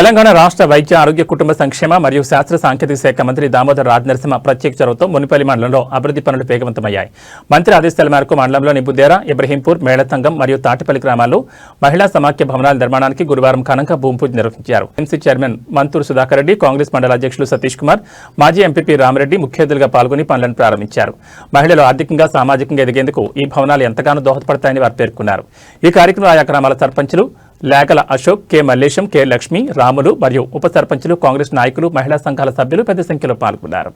తెలంగాణ రాష్ట్ర వైద్య ఆరోగ్య కుటుంబ సంక్షేమ మరియు శాస్త్ర సాంకేతిక శాఖ మంత్రి దామోదర్ రాజనరసింహ ప్రత్యేక చొరవతో మునిపల్లి మండలంలో అభివృద్ధి పనులు వేగవంతమయ్యాయి. మంత్రి ఆదేశాల మేరకు మండలంలోని బుద్దేర, ఇబ్రహీంపూర్, మేళతంగం మరియు తాటిపల్లి గ్రామాల్లో మహిళా సమాఖ్య భవనాల నిర్మాణానికి గురువారం ఘనంగా భూమి పూజ నిర్వహించారు. ఎంసీ చైర్మన్ మంతూరు సుధాకర్ రెడ్డి, కాంగ్రెస్ మండల అధ్యక్షులు సతీష్ కుమార్, మాజీ ఎంపీపీ రామరెడ్డి ముఖ్య అతిథులుగా పాల్గొని పనులను ప్రారంభించారు. మహిళలు ఆర్థికంగా, సామాజికంగా ఎదిగేందుకు ఈ భవనాలు ఎంతగానో దోహదపడతాయని వారు పేర్కొన్నారు. ఈ కార్యక్రమంలో ఆయా గ్రామాల సర్పంచులు లేగల అశోక్, కె మల్లేశం, కె లక్ష్మి, రాములు మరియు ఉప సర్పంచులు, కాంగ్రెస్ నాయకులు, మహిళా సంఘాల సభ్యులు పెద్ద సంఖ్యలో పాల్గొన్నారు.